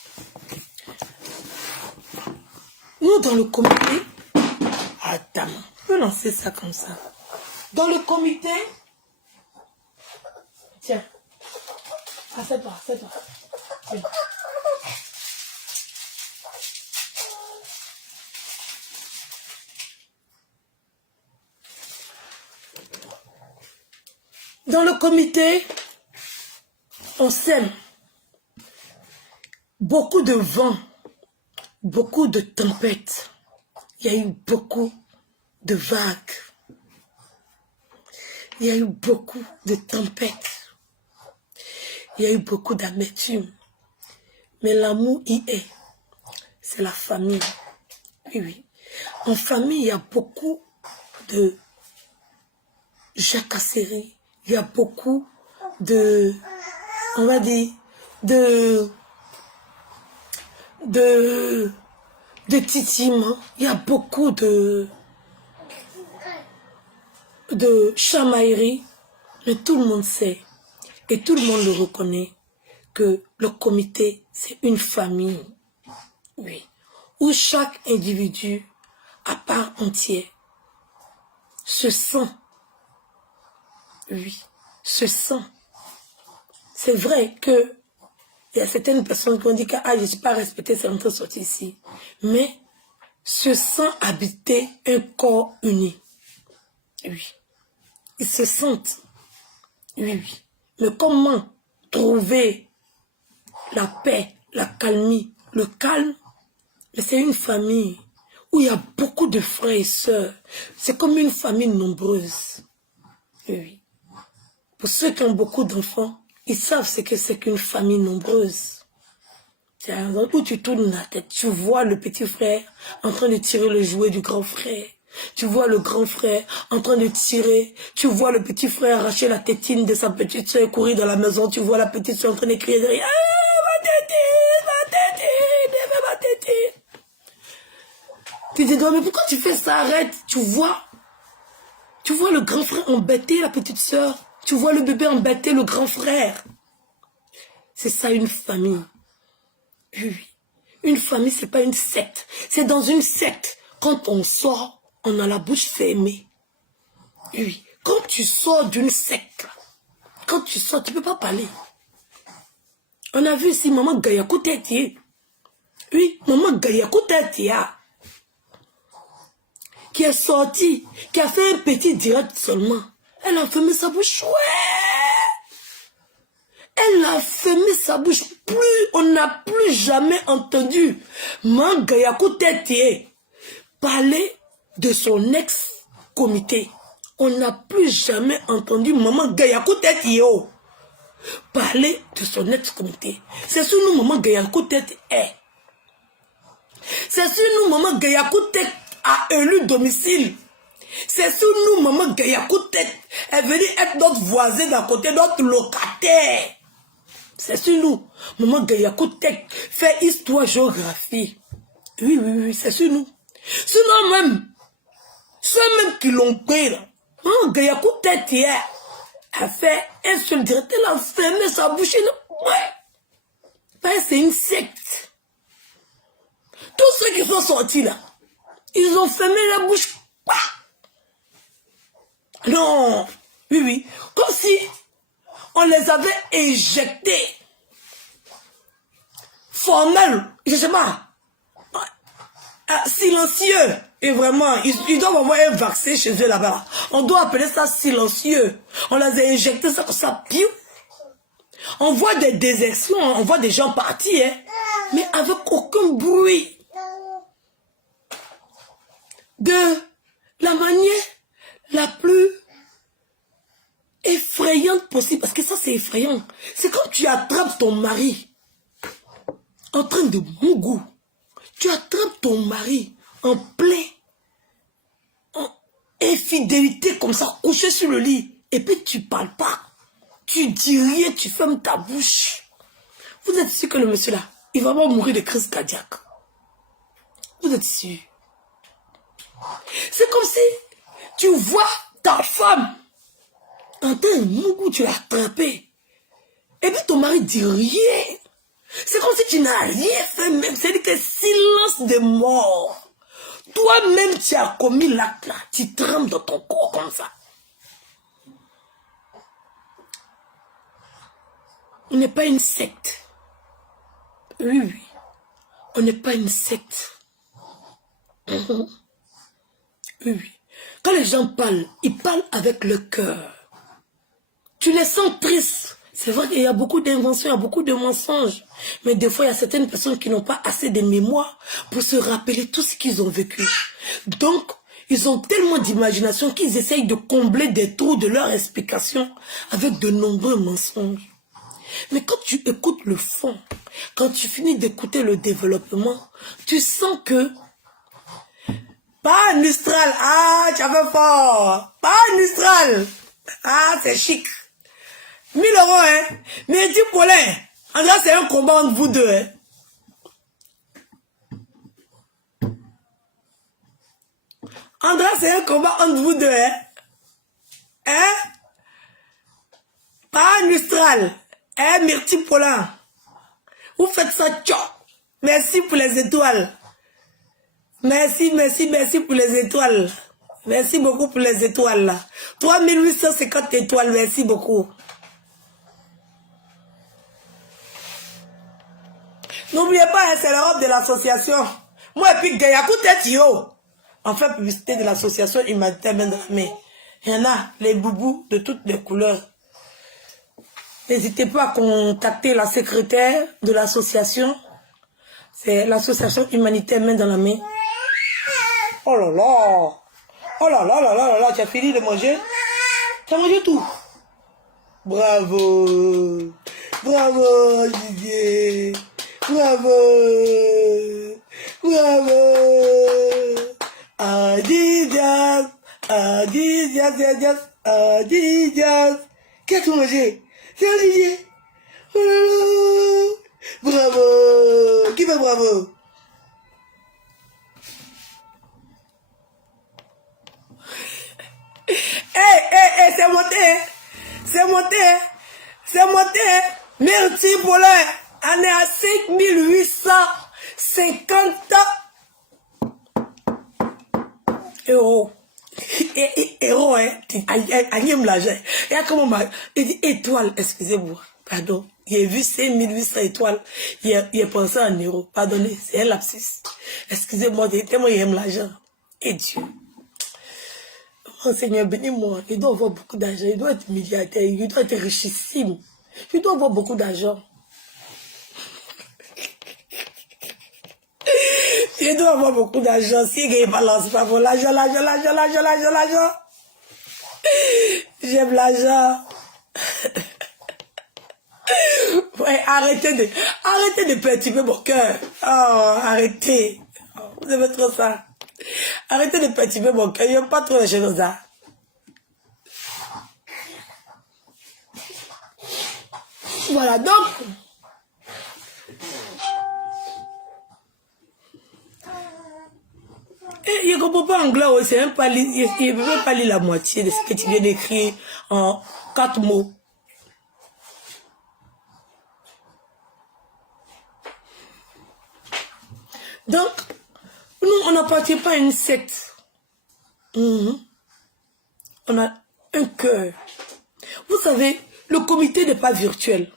Nous, dans le comité, attends, on peut lancer ça comme ça. Dans le comité, tiens, assieds-toi, assieds-toi. Dans le comité, on s'aime. Beaucoup de vent, beaucoup de tempêtes. Il y a eu beaucoup de vagues. Il y a eu beaucoup de tempêtes. Il y a eu beaucoup d'amertume. Mais l'amour y est. C'est la famille. Oui, oui. En famille, il y a beaucoup de jacasseries. Il y a beaucoup de, on va dire, de titillements. Il y a beaucoup de chamailleries. Mais tout le monde sait, et tout le monde le reconnaît, que le comité, c'est une famille. Oui. Où chaque individu, à part entière, se sent. Oui, se sent. C'est vrai que il y a certaines personnes qui ont dit que je ne suis pas respectée, c'est en train de sortir ici. Mais se sent habiter un corps uni. Oui. Ils se sentent. Oui, oui. Mais comment trouver la paix, la calmie, le calme? Mais c'est une famille où il y a beaucoup de frères et sœurs. C'est comme une famille nombreuse. Oui, oui. Pour ceux qui ont beaucoup d'enfants, ils savent ce que c'est qu'une famille nombreuse. C'est un endroit où tu tournes la tête, tu vois le petit frère en train de tirer le jouet du grand frère. Tu vois le grand frère en train de tirer. Tu vois le petit frère arracher la tétine de sa petite soeur et courir dans la maison. Tu vois la petite soeur en train de crier derrière. Ah, ma tétine, ma tétine. Tu te dis, mais pourquoi tu fais ça? Arrête. Tu vois le grand frère embêter la petite soeur. Tu vois le bébé embêter le grand frère. C'est ça une famille. Oui. Une famille, c'est pas une secte. C'est dans une secte. Quand on sort, on a la bouche fermée. Oui. Quand tu sors d'une secte, quand tu sors, tu ne peux pas parler. On a vu ici maman Gayakou Tétié. Oui, maman Gayakou Tétié. Qui est sortie, qui a fait un petit direct seulement. Elle a fermé sa bouche. Ouais. Elle a fermé sa bouche. On n'a plus jamais entendu maman Gayakou Tétié parler de son ex-comité. On n'a plus jamais entendu maman Gayakou Tétié parler de son ex-comité. C'est sur nous maman Gayakou Tétié est. C'est sur nous maman Gayakou Tétié a élu domicile. C'est sur nous maman Gayakou Tétié est venue être notre voisin d'à côté, notre locataire. C'est sur nous maman Gayakou Tétié fait histoire géographie. Oui, oui, oui, c'est sur nous. Sinon même, ceux même qui l'ont pris là, maman Gayakou Tétié a fait un seul direct, elle a fermé sa bouche. Ouais. C'est une secte. Tous ceux qui sont sortis là, ils ont fermé la bouche. Non. Oui, oui. Comme si on les avait éjectés. Formel, je sais pas. Silencieux. Et vraiment, ils doivent avoir un vaccin chez eux là-bas. On doit appeler ça silencieux. On les a injectés ça comme ça. Piou. On voit des désertions, on voit des gens partir, hein, mais avec aucun bruit. De la manière la plus effrayante possible. Parce que ça, c'est effrayant. C'est quand tu attrapes ton mari en train de mougou. Tu attrapes ton mari en plein infidélité comme ça, couché sur le lit. Et puis tu parles pas. Tu dis rien, tu fermes ta bouche. Vous êtes sûr que le monsieur là, il va pas mourir de crise cardiaque. Vous êtes sûr. C'est comme si tu vois ta femme en train de mougou, tu l'as attrapée. Et puis ton mari dit rien. C'est comme si tu n'as rien fait même. C'est-à-dire que silence de mort. Toi-même, tu as commis l'acte là. Tu trembles dans ton corps comme ça. On n'est pas une secte. Oui, oui. On n'est pas une secte. Oui, oui. Quand les gens parlent, ils parlent avec le cœur. Tu les sens tristes. C'est vrai qu'il y a beaucoup d'inventions, il y a beaucoup de mensonges. Mais des fois, il y a certaines personnes qui n'ont pas assez de mémoire pour se rappeler tout ce qu'ils ont vécu. Donc, ils ont tellement d'imagination qu'ils essayent de combler des trous de leur explication avec de nombreux mensonges. Mais quand tu écoutes le fond, quand tu finis d'écouter le développement, tu sens que pas Mistral, ah, tu as fait fort. Pas Mistral, ah, c'est chic. 1000 €, hein. Mais dis Paulin, en là, c'est un combat entre vous deux, hein. André, c'est un combat entre vous deux, hein. Hein? Pas Mistral. Hein, Myrti Paulin. Vous faites ça, tchao. Merci pour les étoiles. Merci, merci, merci pour les étoiles. Merci beaucoup pour les étoiles, là. 3850 étoiles, merci beaucoup. N'oubliez pas, hein, c'est l'Europe de l'association. Moi, et puis, Gayakou tête yo. Enfin, publicité de l'association humanitaire main dans la main. Il y en a, les boubous de toutes les couleurs. N'hésitez pas à contacter la secrétaire de l'association. C'est l'association humanitaire main dans la main. Oh là là! Oh là là là là là là, tu as fini de manger? Tu as mangé tout? Bravo! Bravo, Didier! Bravo! Bravo! Adidas! Adidas, Adidas, Adidas! Qu'est-ce que tu as mangé? C'est un Didier! Oh là là! Bravo! Qui fait bravo? C'est monté! C'est monté! C'est monté! Merci pour l'heure! On est à 5850 euros. Héros, hein, Agnès l'argent. Et comment il dit étoile, excusez-moi, pardon. Il a vu 5800 étoiles. Il a pensé en euros. Pardonnez, c'est un lapsus. Excusez-moi, tellement il aime l'argent. Et Dieu. Oh Seigneur, bénis-moi. Il doit avoir beaucoup d'argent. Il doit être milliardaire. Il doit être richissime. Il doit avoir beaucoup d'argent. Il doit avoir beaucoup d'argent. Si il balance pas pour l'argent, l'argent. J'aime l'argent. Ouais, arrêtez de perturber mon cœur. Oh, arrêtez. Oh, vous aimez trop ça. Arrêtez de perturber mon cœur. Il n'y a pas trop de choses là. Voilà, donc. Il ne comprend pas anglais aussi. Il ne peut même pas lire la moitié de ce que tu viens d'écrire en 4 mots. Donc, nous, on n'appartient pas à une secte. On a un cœur. Vous savez, le comité n'est pas virtuel.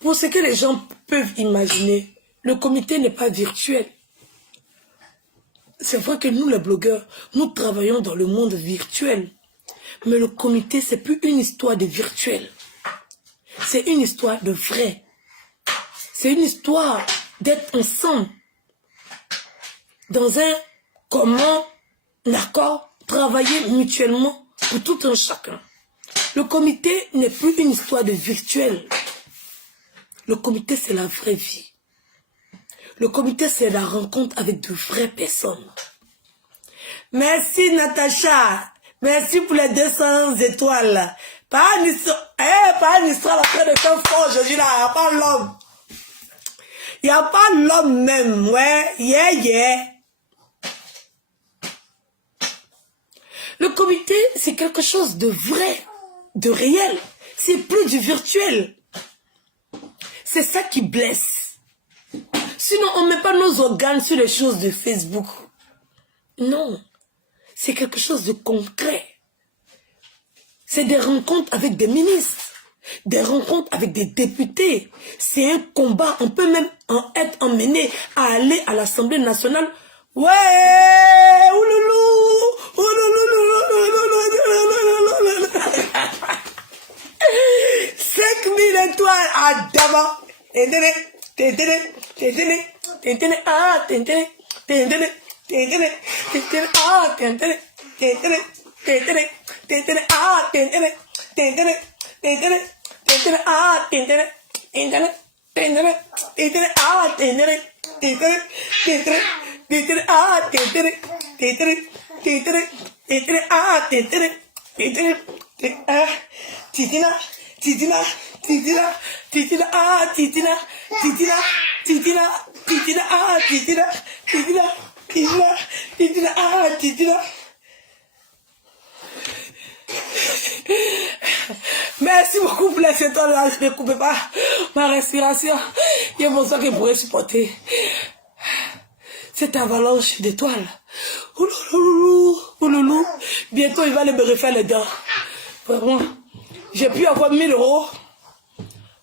Pour ce que les gens peuvent imaginer, le comité n'est pas virtuel. C'est vrai que nous, les blogueurs, nous travaillons dans le monde virtuel. Mais le comité, c'est plus une histoire de virtuel. C'est une histoire de vrai. C'est une histoire d'être ensemble. Dans un commun accord, travailler mutuellement pour tout un chacun. Le comité n'est plus une histoire de virtuel. Le comité, c'est la vraie vie. Le comité, c'est la rencontre avec de vraies personnes. Merci, Natacha. Merci pour les 200 étoiles. Pas une histoire en train de faire fort aujourd'hui là. Il n'y a pas l'homme. Il n'y a pas l'homme même. Ouais, yeah. Le comité, c'est quelque chose de vrai, de réel. C'est plus du virtuel. C'est ça qui blesse. Sinon, on ne met pas nos organes sur les choses de Facebook. Non. C'est quelque chose de concret. C'est des rencontres avec des ministres. Des rencontres avec des députés. C'est un combat. On peut même être emmené à aller à l'Assemblée nationale. Ouais! Ouloulou! Ouloulou! 5000 étoiles à Dama. Merci beaucoup pour les étoiles. Je ne coupez pas ma respiration. Il y a mon sang qui pourrait supporter cette avalanche d'étoiles. Ouloulou. Bientôt, il va me refaire les dents. Vraiment. J'ai pu avoir 1000 €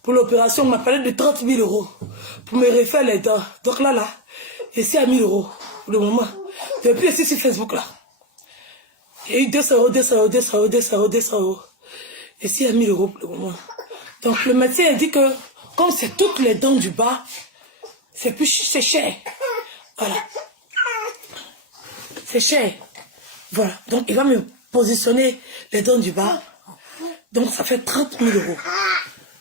pour l'opération. On m'a parlé de 30 000 € pour me refaire les dents. Donc là, Ici à 1000 euros pour le moment. Depuis ici sur Facebook là. Il y a eu 200 euros, 200 euros, 200 euros, 200 euros, 200 euros. Ici à 1000 euros pour le moment. Donc le médecin a dit que comme c'est toutes les dents du bas, c'est cher. Voilà. C'est cher. Voilà. Donc il va me positionner les dents du bas. Donc ça fait 30 000 euros.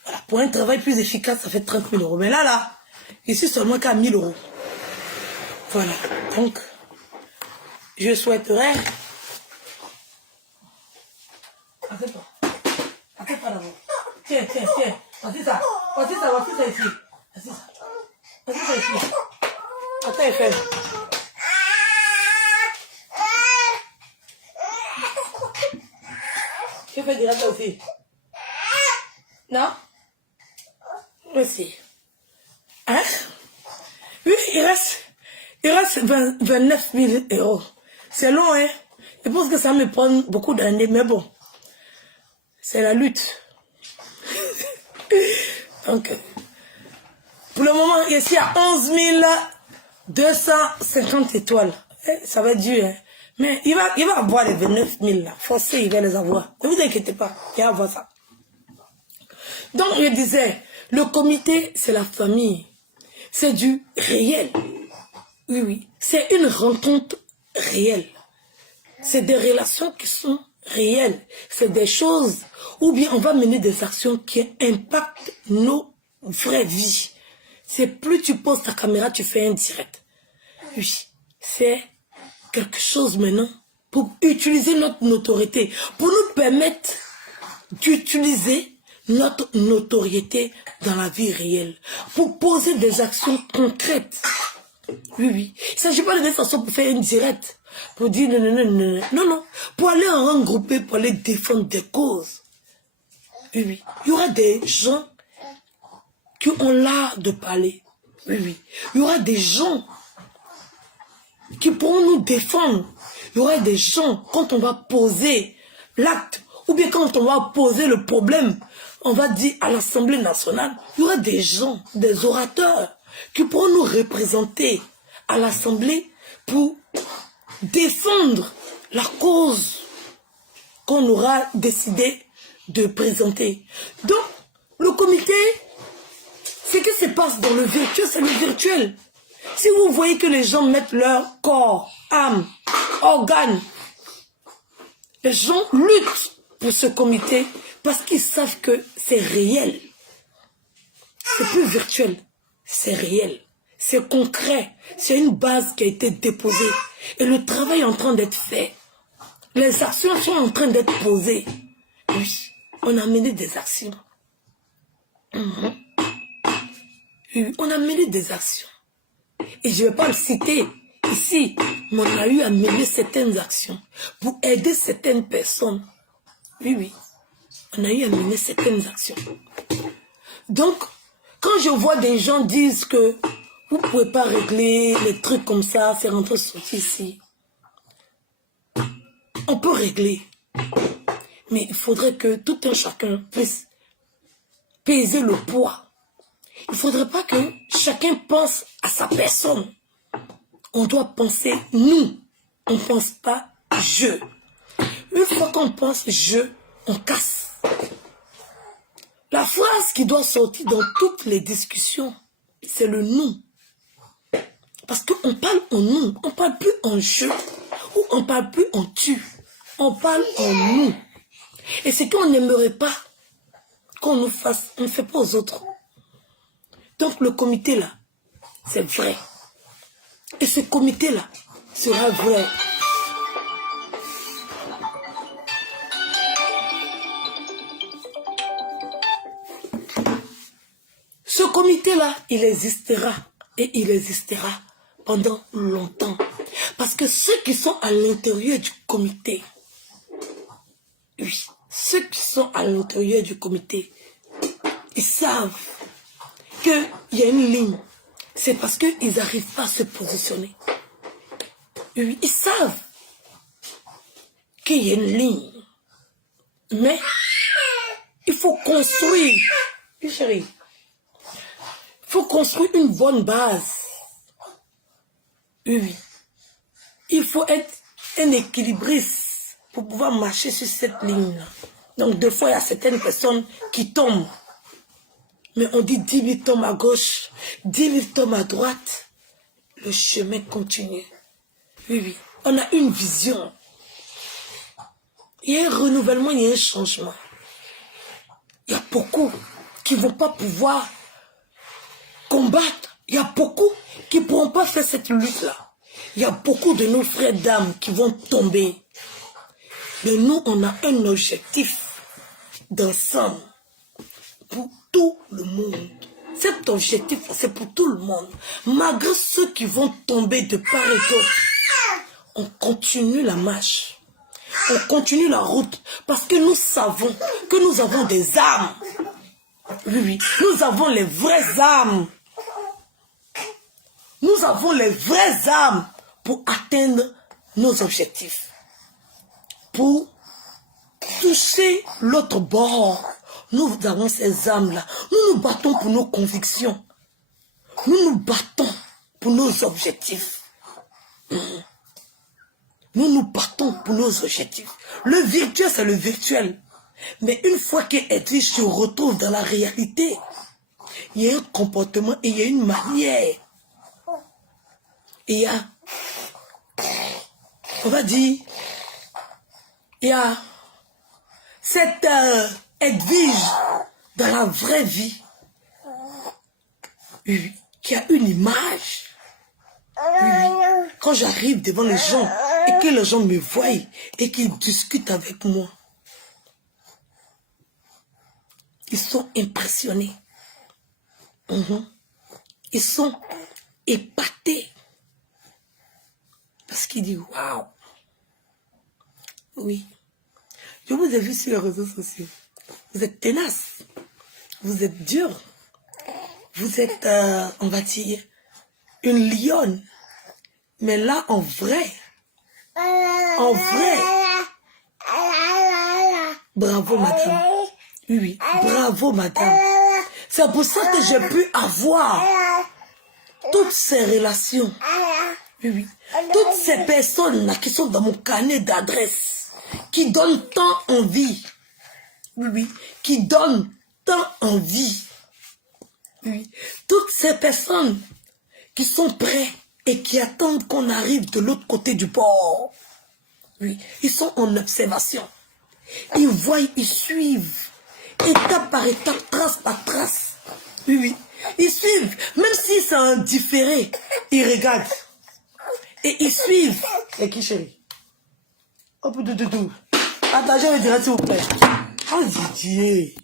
Voilà. Pour un travail plus efficace, ça fait 30 000 euros. Mais là, ici seulement qu'à 1000 euros. Voilà. Donc, je souhaiterais... Assieds-toi. Assieds-toi d'abord. Tiens. Voici ça ici. Assis ça. Assis ça ici. Attends, elle fait. Tu fais direct aussi. Non? Merci. Hein? Oui, il reste 29 000 euros. C'est long, hein? Je pense que ça me prend beaucoup d'années, mais bon. C'est la lutte. Donc, pour le moment, ici, à 11 250 étoiles. Ça va être dur, hein? Mais il va avoir les 29 000 là. Forcé, il va les avoir. Ne vous inquiétez pas, il va avoir ça. Donc, je disais, le comité, c'est la famille. C'est du réel. Oui. C'est une rencontre réelle. C'est des relations qui sont réelles. C'est des choses, ou bien on va mener des actions qui impactent nos vraies vies. C'est plus tu poses ta caméra, tu fais un direct. Oui, c'est quelque chose maintenant pour utiliser notre notoriété, pour nous permettre d'utiliser notre notoriété dans la vie réelle, pour poser des actions concrètes. Oui. Il ne s'agit pas de mettre façon pour faire une direct, pour dire non, pour aller en regrouper, pour aller défendre des causes. Oui. Il y aura des gens qui ont l'art de parler. Oui. Il y aura des gens qui pourront nous défendre. Il y aura des gens, quand on va poser l'acte, ou bien quand on va poser le problème, on va dire à l'Assemblée nationale, il y aura des gens, des orateurs, qui pourront nous représenter à l'Assemblée pour défendre la cause qu'on aura décidé de présenter. Donc, le comité, ce qui se passe dans le virtuel, c'est le virtuel. Si vous voyez que les gens mettent leur corps, âme, organes, les gens luttent pour ce comité parce qu'ils savent que c'est réel. C'est plus virtuel, c'est réel. C'est concret, c'est une base qui a été déposée. Et le travail est en train d'être fait. Les actions sont en train d'être posées. Oui, on a mené des actions. Oui, on a mené des actions. Et je ne vais pas le citer ici, mais on a eu à mener certaines actions pour aider certaines personnes. Oui, on a eu à mener certaines actions. Donc, quand je vois des gens dire que vous ne pouvez pas régler les trucs comme ça, c'est rentrer sortir ici. On peut régler. Mais il faudrait que tout un chacun puisse peser le poids. Il ne faudrait pas que chacun pense à sa personne. On doit penser nous. On ne pense pas je. Une fois qu'on pense je, on casse. La phrase qui doit sortir dans toutes les discussions, c'est le nous. Parce qu'on parle en nous, on ne parle plus en je, ou on ne parle plus en tu. On parle en nous. Et ce qu'on n'aimerait pas qu'on nous fasse, on ne fait pas aux autres. Donc le comité là, c'est vrai. Et ce comité là sera vrai. Ce comité là, il existera. Et il existera pendant longtemps. Parce que ceux qui sont à l'intérieur du comité, oui, ceux qui sont à l'intérieur du comité, ils savent qu'il y a une ligne. C'est parce qu'ils n'arrivent pas à se positionner. Oui, ils savent qu'il y a une ligne. Mais il faut construire. Oui, chérie. Il faut construire une bonne base. Oui, oui. Il faut être un équilibriste pour pouvoir marcher sur cette ligne. Donc, des fois, il y a certaines personnes qui tombent. Mais on dit 10 000 tombent à gauche, 10 000 tombent à droite. Le chemin continue. Oui, oui. On a une vision. Il y a un renouvellement, il y a un changement. Il y a beaucoup qui ne vont pas pouvoir combattre. Il y a beaucoup qui ne pourront pas faire cette lutte-là. Il y a beaucoup de nos frères d'âme qui vont tomber. Mais nous, on a un objectif d'ensemble pour tout le monde. Cet objectif, c'est pour tout le monde. Malgré ceux qui vont tomber de part et d'autre, on continue la marche. On continue la route parce que nous savons que nous avons des âmes. Oui, oui, nous avons les vraies âmes. Nous avons les vraies âmes pour atteindre nos objectifs. Pour toucher l'autre bord. Nous avons ces âmes-là. Nous nous battons pour nos convictions. Nous nous battons pour nos objectifs. Nous nous battons pour nos objectifs. Le virtuel, c'est le virtuel. Mais une fois qu'Edwige se retrouve dans la réalité, il y a un comportement et il y a une manière. Et il y a, on va dire, il y a cette Edwige dans la vraie vie, qui a une image. Quand j'arrive devant les gens et que les gens me voient et qu'ils discutent avec moi, ils sont impressionnés. Ils sont épatés. Parce qu'ils disent, waouh. Oui. Je vous ai vu sur les réseaux sociaux. Vous êtes tenace. Vous êtes dur. Vous êtes, on va dire, une lionne. Mais là, en vrai, bravo, madame. Oui, oui, bravo, madame. C'est pour ça que j'ai pu avoir toutes ces relations. Oui, oui. Toutes ces personnes-là qui sont dans mon carnet d'adresse, qui donnent tant envie. Oui, oui. Qui donnent tant envie. Oui. Toutes ces personnes qui sont prêtes et qui attendent qu'on arrive de l'autre côté du port. Oui. Ils sont en observation. Ils voient, ils suivent. Étape par étape, trace par trace. Oui, oui. Ils suivent. Même si c'est un différé, ils regardent. Et ils suivent. Et qui, chérie? Hop, doudou. Attends, je vais dire, s'il vous plaît. Oh, Didier.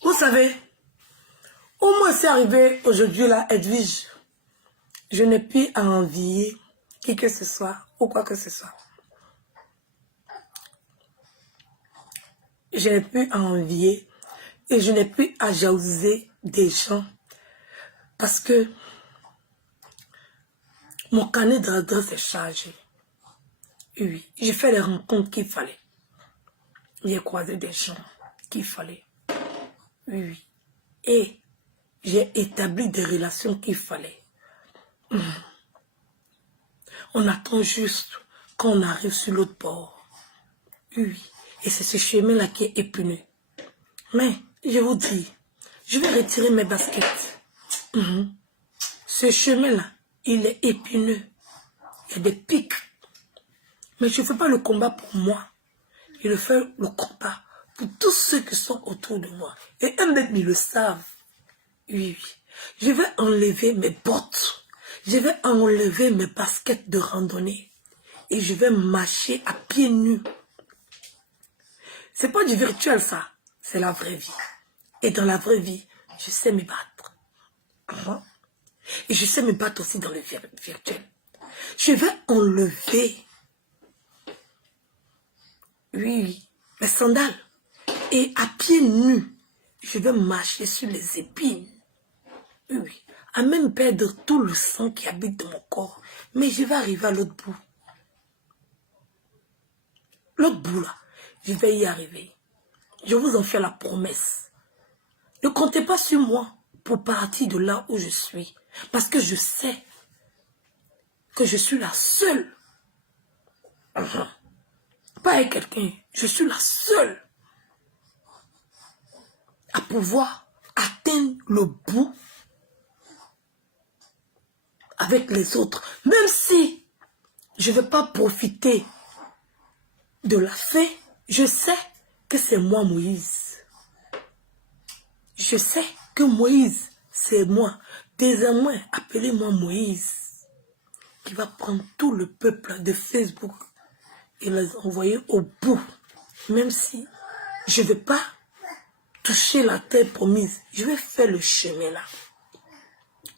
Vous savez, au moins c'est arrivé aujourd'hui là, Edwige. Je n'ai plus à envier qui que ce soit ou quoi que ce soit. Je n'ai plus à envier et je n'ai plus à jalouser des gens parce que mon carnet d'adresse est chargé. Oui, j'ai fait les rencontres qu'il fallait. J'ai croisé des gens qu'il fallait. Oui, oui. Et j'ai établi des relations qu'il fallait. On attend juste qu'on arrive sur l'autre bord. Oui. Et c'est ce chemin-là qui est épineux. Mais, je vous dis, je vais retirer mes baskets. Ce chemin-là, il est épineux. Il y a des pics. Mais je ne fais pas le combat pour moi. Je fais le combat pour tous ceux qui sont autour de moi. Et eux-mêmes, ils le savent. Oui, oui. Je vais enlever mes bottes. Je vais enlever mes baskets de randonnée. Et je vais marcher à pieds nus. C'est pas du virtuel, ça. C'est la vraie vie. Et dans la vraie vie, je sais me battre. Et je sais me battre aussi dans le virtuel. Je vais enlever, oui, mes sandales. Et à pieds nus, je vais marcher sur les épines. Oui, oui. À même perdre tout le sang qui habite dans mon corps. Mais je vais arriver à l'autre bout. L'autre bout là, je vais y arriver. Je vous en fais la promesse. Ne comptez pas sur moi pour partir de là où je suis. Parce que je sais que je suis la seule. Pas avec quelqu'un. Je suis la seule à pouvoir atteindre le bout avec les autres. Même si je ne vais pas profiter de la fée, je sais que c'est moi Moïse. Je sais que Moïse, c'est moi. Désormais, appelez-moi Moïse. Qui va prendre tout le peuple de Facebook et les envoyer au bout. Même si je ne vais pas toucher la terre promise, je vais faire le chemin là.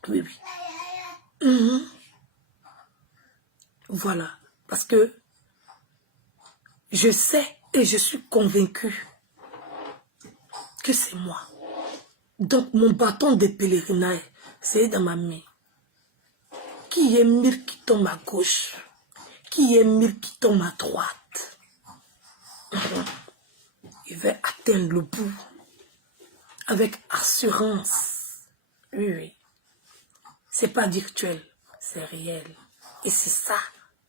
Oui, oui. Voilà. Parce que je sais et je suis convaincue que c'est moi. Donc mon bâton de pèlerinage, c'est dans ma main. Qui est mire qui tombe à gauche? Qui est mire qui tombe à droite? Je vais atteindre le bout avec assurance. Oui, oui. C'est pas virtuel, c'est réel. Et c'est ça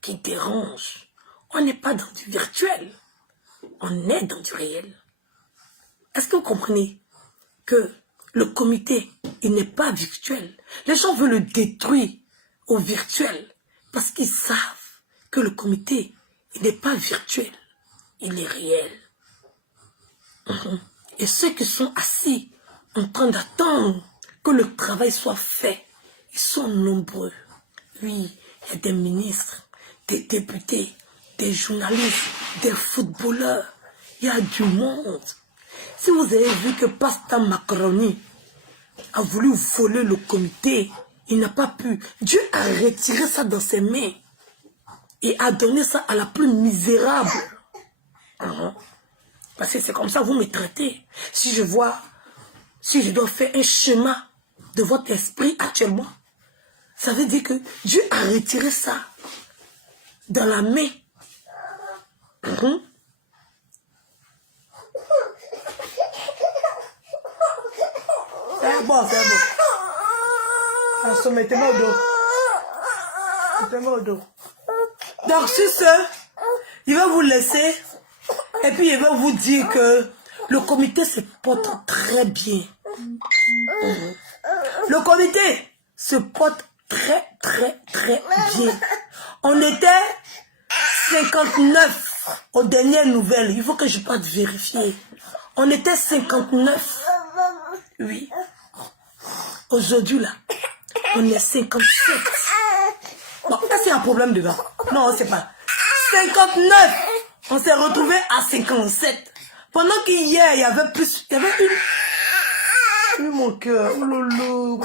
qui dérange. On n'est pas dans du virtuel. On est dans du réel. Est-ce que vous comprenez que le comité, il n'est pas virtuel? Les gens veulent le détruire au virtuel parce qu'ils savent que le comité, il n'est pas virtuel. Il est réel. Et ceux qui sont assis en train d'attendre que le travail soit fait, ils sont nombreux. Oui, il y a des ministres, des députés, des journalistes, des footballeurs. Il y a du monde. Si vous avez vu que Pasteur Macaroni a voulu voler le comité, il n'a pas pu. Dieu a retiré ça dans ses mains et a donné ça à la plus misérable. Parce que c'est comme ça que vous me traitez. Si je dois faire un schéma de votre esprit actuellement, ça veut dire que Dieu a retiré ça dans la main. C'est bon, c'est bon. Mettez-moi au dos. Mettez-moi au dos. Donc, sur ce, il va vous laisser. Et puis, il va vous dire que le comité se porte très bien. Le comité se porte très bien. On était 59 aux dernières nouvelles. Il faut que je parte vérifier. On était 59. Oui. Aujourd'hui, là, on est 57. Bon, là, c'est un problème dedans. Non, c'est pas. 59. On s'est retrouvé à 57. Pendant qu'hier, il y avait plus. Il y avait une. Mon cœur. Oh lolo.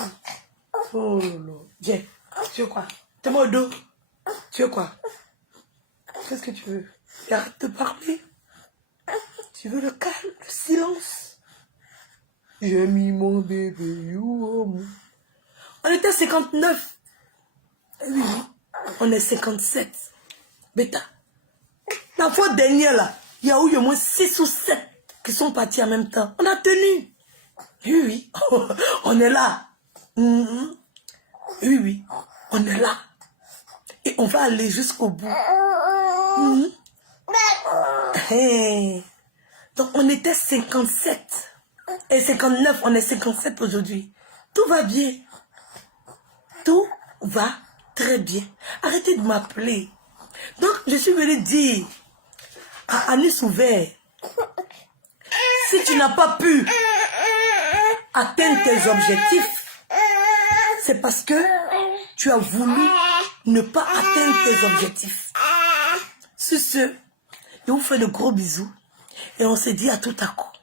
Oh lolo. Viens. Tu veux quoi? T'es mon dos. Tu veux quoi? Qu'est-ce que tu veux? Arrête de parler. Tu veux le calme, le silence? J'ai mis mon bébé. On était 59. Oui, on est 57. Bêta. La fois dernière, là, il y a eu au moins 6 ou 7 qui sont partis en même temps. On a tenu. Oui, oui. On est là. Oui, oui. On est là. Et on va aller jusqu'au bout. Hey. Donc, on était 57. Et 59, on est 57 aujourd'hui. Tout va bien. tout va très bien. Arrêtez de m'appeler. Donc, je suis venue dire à Anis Ouvert, si tu n'as pas pu atteindre tes objectifs, c'est parce que tu as voulu ne pas atteindre tes objectifs. Sur ce, je vous fais de gros bisous et on se dit à tout à coup.